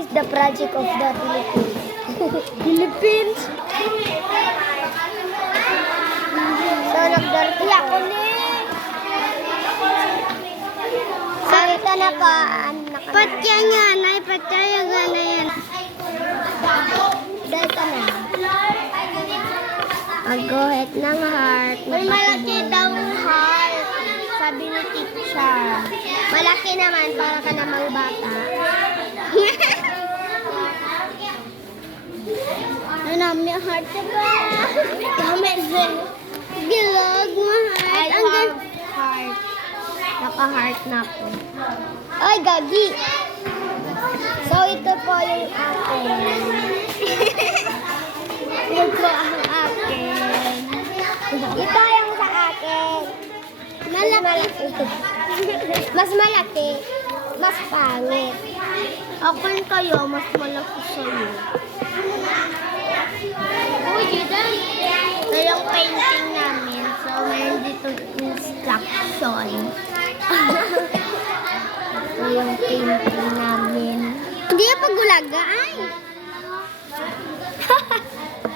is the project of the Philippines. Philippines? So, nagdarti ako ni. Salita na ka. Patya nga, nay, patya nga na yan. Salita na. Mag-go-head ng heart. May malaki daw heart. Sabi ni teacher. Malaki naman para ka namang bata. Nanami ang heart ka ba? Dami din. Gilag mo heart. Ang Heart. Naka-heart na po. Ay, gagi! So, ito po yung akin. Ito po ang akin. Ito yung sa akin. Malaki. Mas malaki. Mas pangit. Akin kayo, mas malaki sa'yo. Uy, Jidan. Ito yung painting namin. So, mayroon dito instruction. Ito yung painting namin. Hindi ka pagulaga, ay.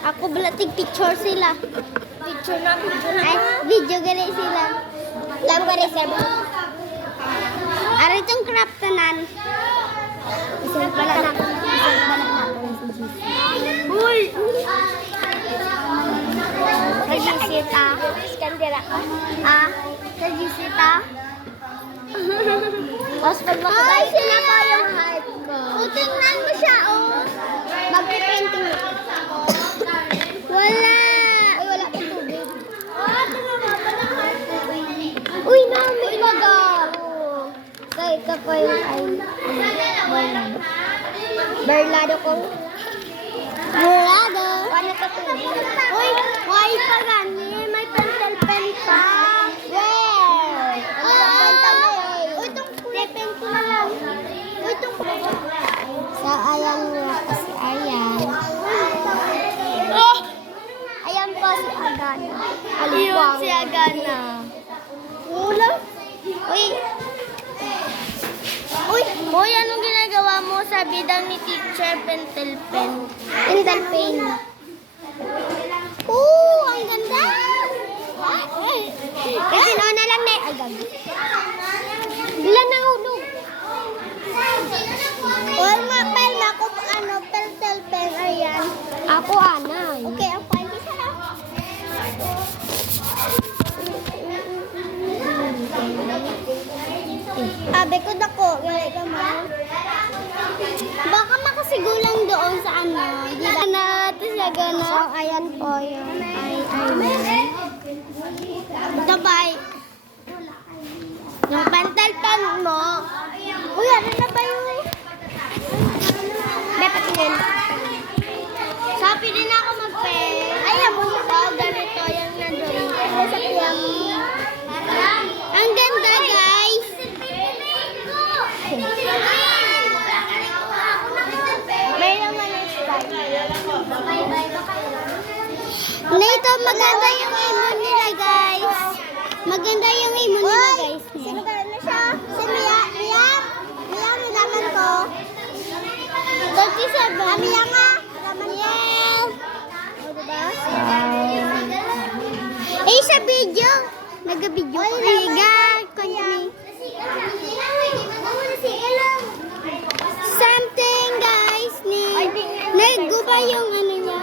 Ako balatig picture sila. Picture na. Ay, video gani sila. Alam ko rin sir. Ari itong craftanan. Isang pala na. Uy! Kajisita. Skandera ka. Ah, kajisita. Tapos pag makabalik na ko yung heart ko. O, tingnan mo siya, oh. Magpipainting na. Wala. Ay, wala kang tubig. Uy, nami ilaga. Kaya ito po yung Berlado. Berlado kong. Murado. Paano ka tubig? Uy, why pa gani? May pencil pen pa. Well, Uy, itong pen ko na lang. Uy, itong sa ayan nga kasi ayan. Oh! Ayan po si Agana. Yun si Agana. Ulo? Uy, Uy, anong ginagawa mo sa bidang ni teacher pentel pen? Indal pain. Ang ganda! Kasi noon na lang na agad. Ilan na hulog? Uy, mapel na ko pentel pen. Ayan. Ako, anay. Okay, ang file isa na. Sabi ko dako, gali ka mo. Baka makasigulang doon sa ano. Gana, ito siya gana. So, ayan po yung Ito ba? Yung pentel pen mo. Uy, ano na ba yung... May patingin. Sabi din ako mag-pen. Ayan mo ito, ganito. Yan nandun. Ang ganda, guys. May naman yung style. Nito, maganda yung imon nila, guys. Maganda yung imon nila, guys. Sino ka na siya? Si Mia. Mia? Mia, may laman ko. 37. Mia nga. Laman ko. O, diba? Eh, sa video. Nag-video ko. Liga. Something, guys. Nagguba yung ano niya.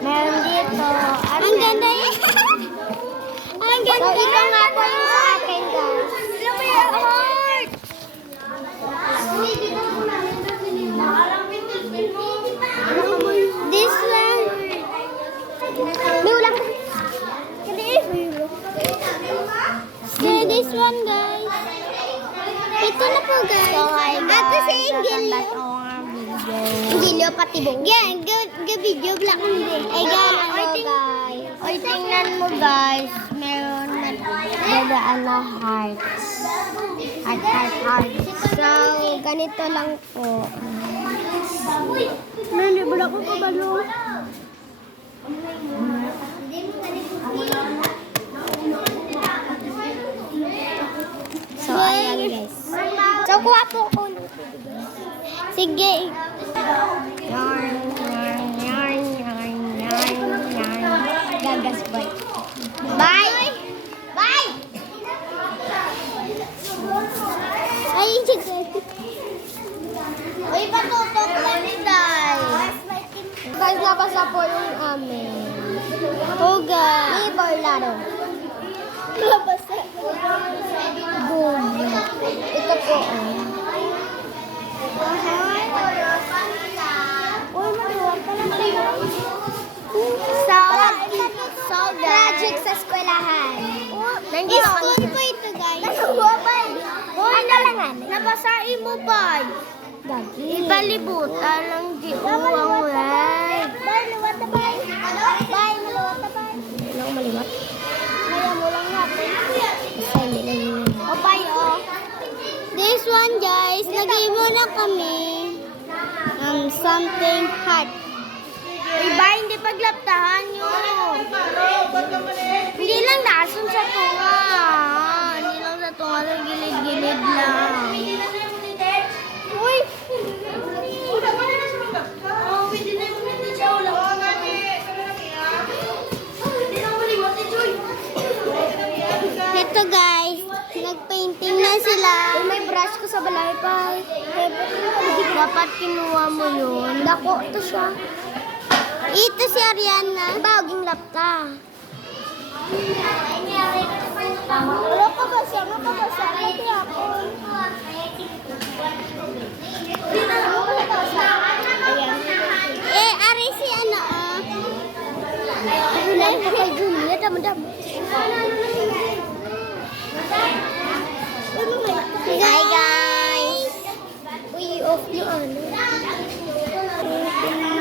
Meron dito. Ang ganda yan. Ang So, ganda. ito nga po yung sa akin, guys. Heart. This one. May ulang. Yeah, this one, guys. Ito na po, guys. Ate si Ingil. Gilyo pati bong. Yan, video black and blue. Ay, guys. Oy, tingnan mo, guys. Meron na Dadaan na hearts. Heart. So, ganito lang po. nalibra ko kabalo. So, ayan guys. So, kuha po ko. Sige. Gagas boy. Bye! Bye! Ay, sige. Uy, patutok lang ni Day. Guys, nabasa po yung amin. Puga. Liver laro. Nabasa. Boom. Ito po. Uy, maluwag ka lang kayo. Project sa eskwelahan. School po ito, guys. Uy, nabasain mo ba? Ibalibutan lang di uwang wag. Bye, luwat na bye. Bye, maluwat na bye. Ano ko maliwat? Kaya mo lang natin. Basta hindi lang yun. O, bye, oh. This one, guys, lagay muna kami something hot. Iba, hindi paglaptahan yun. Hindi lang nasun sa tunga. Hindi lang sa tunga, sa gilid-gilid lang. Uy! Ito, guys, nagpainting na sila. Uy, may brush ko sa balay pa. Dapat kinuha mo yun. Dako, ito siya. Ito si Ariana. Baging lapta. Wala ka ba siya? Wala ka ba siya? Pwede ako. Ayan. Ari si ano, Ay, kay Julia, damo-damo. Hi, guys. Uy, off nyo ano.